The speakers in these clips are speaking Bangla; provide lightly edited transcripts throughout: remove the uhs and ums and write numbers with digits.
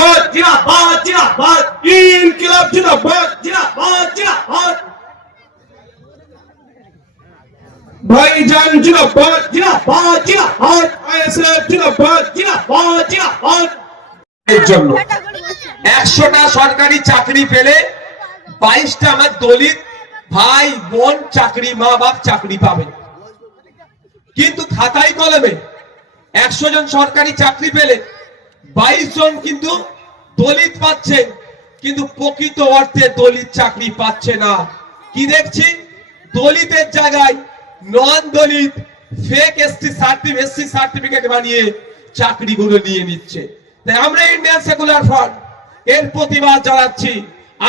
जिंदाबाद जिंदाबाद जिंदाबाद इनकिलाब जिंदाबाद जिंदाबाद जिंदाबाद भाईजान जिंदाबाद जिंदाबाद जिंदाबाद आईएसएफ जिंदाबाद जिंदाबाद जिंदाबाद এর জন্য 100টা সরকারি চাকরি পেলে 22টা আমার দলিত ভাই বোন চাকরি মা বাপ চাকরি পাবে কিন্তু খাতায় কলমে 100 জন সরকারি চাকরি পেলে 22 জন কিন্তু দলিত পাচ্ছে কিন্তু প্রকৃত অর্থে দলিত চাকরি পাচ্ছে না কি দেখছি দলিতের জায়গায় নন দলিত ফেক এসসি সার্টিফিকেট বানিয়ে চাকরিগুলো নিয়ে নিচ্ছে তাই আমরা ইন্ডিয়ান সেকুলার ফ্রন্ট এর প্রতিবাদ জানাচ্ছি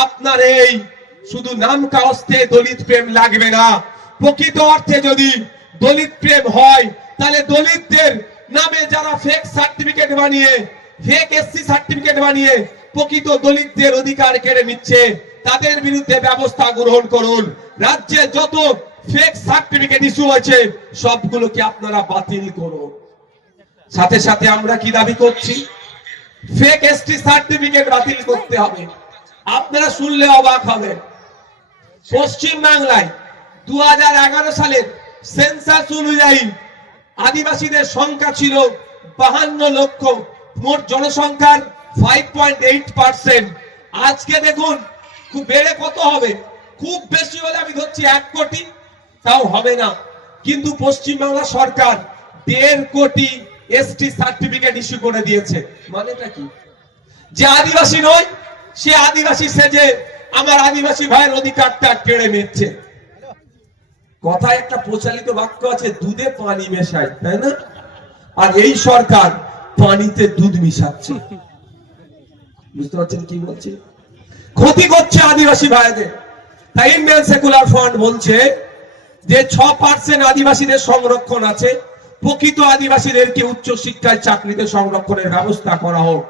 আপনার এই শুধু নাম কাগজে দলিত প্রেম লাগবে না প্রকৃত অর্থে যদি দলিত প্রেম হয় তাহলে দলিতদের নামে যারা ফেক সার্টিফিকেট বানিয়ে ফেক এসসি সার্টিফিকেট বানিয়ে প্রকৃত দলিতদের অধিকার কেড়ে নিচ্ছে তাদের বিরুদ্ধে ব্যবস্থা গ্রহণ করুন রাজ্যে যত ফেক সার্টিফিকেট ইস্যু হয়েছে সবগুলোকে আপনারা বাতিল করুন সাথে সাথে আমরা কি দাবি করছি ফেক এসটি সার্টিফিকেট বাতিল করতে হবে আপনারা শুনলে অবাক হবেন পশ্চিম বাংলায় 2011 সালের সেন্সাস অনুযায়ী আদিবাসীদের সংখ্যা ছিল 52 লক্ষ মোট জনসংখ্যার 5.8% আজকে দেখুন খুব বেড়ে কত হবে খুব বেশি হলে আমি ধরছি 1 কোটি তাও হবে না কিন্তু পশ্চিম বাংলা সরকার 1.5 কোটি এসটি সার্টিফিকেট ইস্যু করে দিয়েছে মানেটা কি যে আদিবাসী নয় সে আদিবাসী সেজে আমার আদিবাসী ভাইয়ের অধিকারটা কেড়ে নিচ্ছে কথায় একটা প্রচলিত বাক্য আছে দুধে পানি মেশায় তাই না আর এই সরকার পানিতে দুধ মিশাচ্ছে বুঝতে পারছেন কি বলছে ক্ষতি করছে আদিবাসী ভাইদের তাই ইন্ডিয়ান সেকুলার ফ্রন্ট বলছে যে 6% আদিবাসীদের সংরক্ষণ আছে প্রকৃত আদিবাসীদেরকে উচ্চ শিক্ষায় চাকরিতে সংরক্ষণের ব্যবস্থা করা হোক